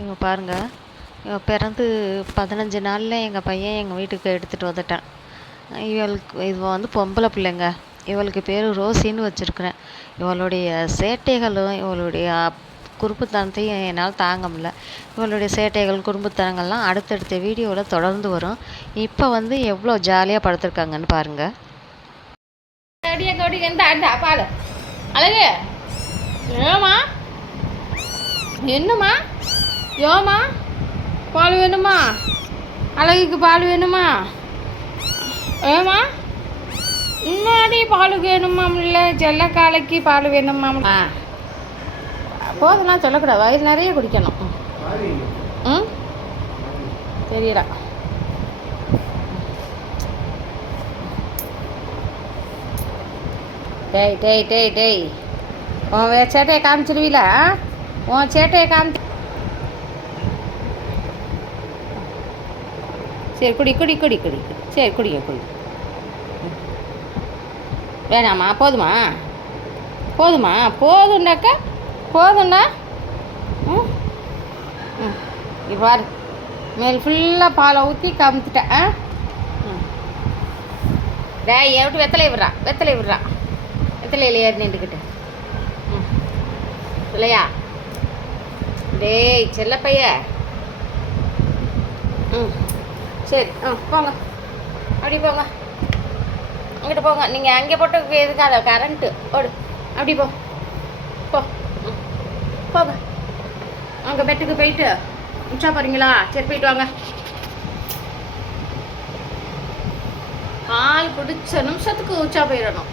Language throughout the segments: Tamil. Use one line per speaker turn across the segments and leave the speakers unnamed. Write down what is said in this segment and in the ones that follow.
இங்கே பாருங்கள் இவன் பிறந்து பதினஞ்சு நாளில் எங்கள் பையன் எங்கள் வீட்டுக்கு எடுத்துகிட்டு வந்துட்டான். இவளுக்கு இவன் வந்து பொம்பளை பிள்ளைங்க. இவளுக்கு பேர் ரோசின்னு வச்சுருக்குறேன். இவளுடைய சேட்டைகளும் இவளுடைய குறும்புத்தனத்தையும் என்னால் தாங்க முடியல. இவளுடைய சேட்டைகள் குறும்புத்தனங்கள்லாம் அடுத்தடுத்த வீடியோவில் தொடர்ந்து வரும். இப்போ வந்து எவ்வளோ ஜாலியாக படுத்துருக்காங்கன்னு பாருங்கள்
அடியே அழகு. என்னம்மா? யோமா பால் வேணுமா? அழகுக்கு பால் வேணுமா? ஏமா முன்னாடி பால் வேணுமா இல்லை செல்லக்காலைக்கு பால் வேணுமா ஆ. போதும்லாம் சொல்லக்கூடாது. வயிறு நிறைய குடிக்கணும். ம்? தெரியல. டேய் டேய் டேய் டேய். உன் சேட்டையை காமிச்சிருவீல உன் சேட்டையை காமிச்சு சரி குடி குடி குடி குடி. குடி. சரி குடிங்க குடி. ம். வேணாமா போதுமா? போதுமா? போதுண்டாக்கா போதும்ண்ணா ம் ம். இங்க மேல் ஃபுல்லாக பாலை ஊற்றி கமுத்துட்டேன் ஆ? ம். டேய் எப்படி வெத்தலை விடுறா வெத்தலை விடுறா. வெத்தலையில் ஏறி நின்றுக்கிட்டு. ம். இல்லையா? டேய் செல்ல பைய ம். சரி ஆ போங்க. அப்படி போங்க. அங்கிட்ட போங்க. நீங்கள் அங்கே போட்டு எதுக்காத கரண்ட்டு ஓடு. அப்படி போ. போ. ம். போங்க. அங்கே பெட்டுக்கு போயிட்டு உச்சா போகிறீங்களா சரி போயிட்டு வாங்க. கால் பிடிச்ச நிமிஷத்துக்கு உச்சா போயிடணும்.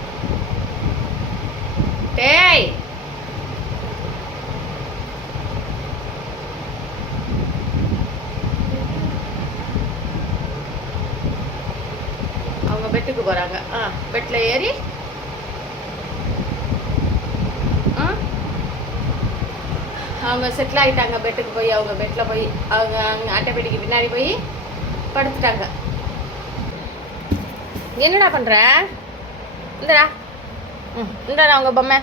டேய் அவங்க பெட்டுக்கு போகிறாங்க ஆ பெட்டில் ஏறி. ஆ? அவங்க செட்டில் ஆயிட்டாங்க பெட்டுக்கு போய். அவங்க பெட்டில் போய் அவங்க அங்கே அட்டை பெட்டிக்கு பின்னாடி போய் படுத்துட்டாங்க. என்னடா பண்ணுற இந்தடா. ம் இந்தடா அவங்க பொம்மை.